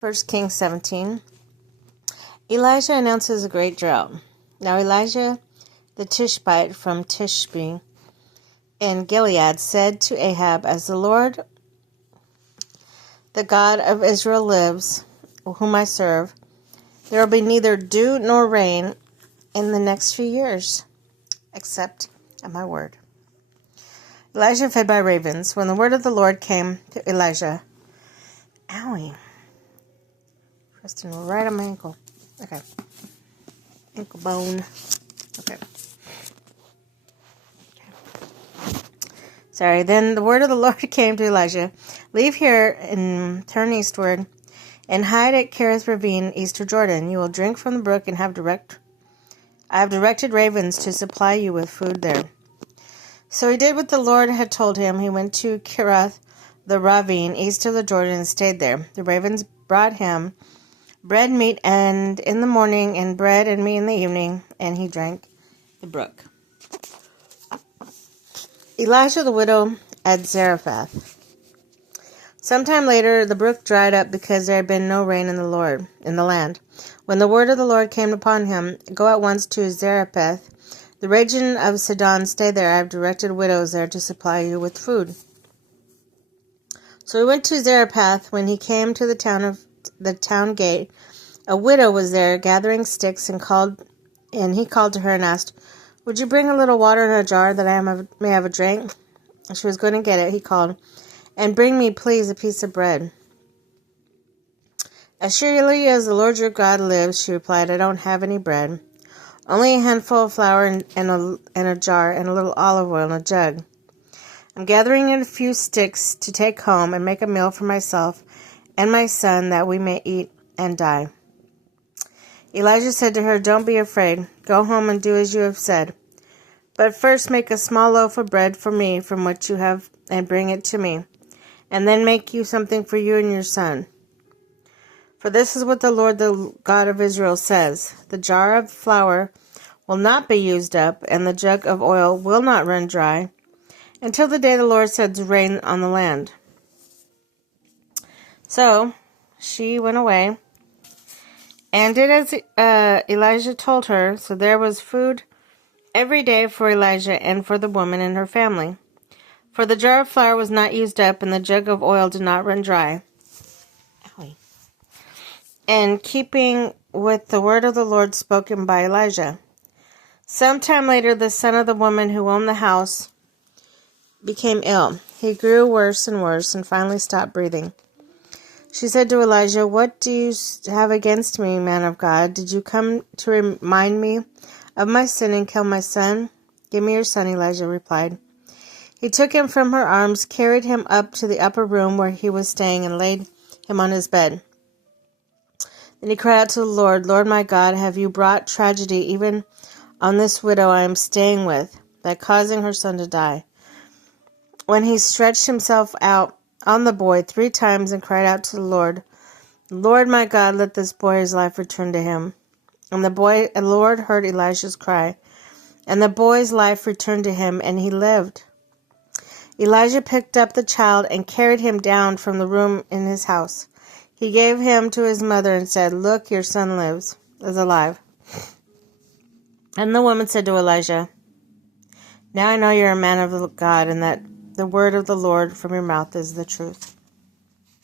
1 Kings 17. Elijah announces a great drought. Now Elijah the Tishbite from Tishbe in Gilead said to Ahab, "As the Lord, the God of Israel lives, whom I serve, there will be neither dew nor rain in the next few years, except at my word." Elijah fed by ravens. When the word of the Lord came to Elijah, owie, resting right on my ankle. Okay, ankle bone. Okay. Sorry. Then the word of the Lord came to Elijah, "Leave here and turn eastward, and hide at Kerith Ravine, east of Jordan. You will drink from the brook and I have directed ravens to supply you with food there." So he did what the Lord had told him. He went to Kerith, the ravine, east of the Jordan, and stayed there. The ravens brought him bread, meat, and in the morning, and bread and meat in the evening, and he drank the brook. Elijah the widow at Zarephath. Sometime later, the brook dried up because there had been no rain in the land. When the word of the Lord came upon him, "Go at once to Zarephath, the region of Sidon. Stay there. I have directed widows there to supply you with food." So he went to Zarephath. When he came to the town gate, a widow was there gathering sticks, and he called to her and asked, "Would you bring a little water in a jar that I may have a drink?" She was going to get it. He called, "And bring me, please, a piece of bread." "As surely as the Lord your God lives," she replied, "I don't have any bread. Only a handful of flour in a jar, and a little olive oil in a jug. I'm gathering in a few sticks to take home and make a meal for myself and my son, that we may eat and die." Elijah said to her, "Don't be afraid. Go home and do as you have said. But first make a small loaf of bread for me from what you have and bring it to me. And then make you something for you and your son. For this is what the Lord, the God of Israel, says. The jar of flour will not be used up, and the jug of oil will not run dry, until the day the Lord sends rain on the land." So she went away and did as Elijah told her. So there was food every day for Elijah and for the woman and her family. For the jar of flour was not used up, and the jug of oil did not run dry. Owie. And keeping with the word of the Lord spoken by Elijah. Sometime later, the son of the woman who owned the house became ill. He grew worse and finally stopped breathing. She said to Elijah, "What do you have against me, man of God? Did you come to remind me of my sin and kill my son?" "Give me your son," Elijah replied. He took him from her arms, carried him up to the upper room where he was staying, and laid him on his bed. Then he cried out to the Lord, "Lord my God, have you brought tragedy even on this widow I am staying with, by causing her son to die?" When he stretched himself out on the boy 3 times and cried out to the Lord, "Lord my God, let this boy's life return to him." And the Lord heard Elijah's cry, and the boy's life returned to him, and he lived. Elijah picked up the child and carried him down from the room in his house. He gave him to his mother and said, "Look, your son is alive." And the woman said to Elijah, "Now I know you're a man of God, and that the word of the Lord from your mouth is the truth."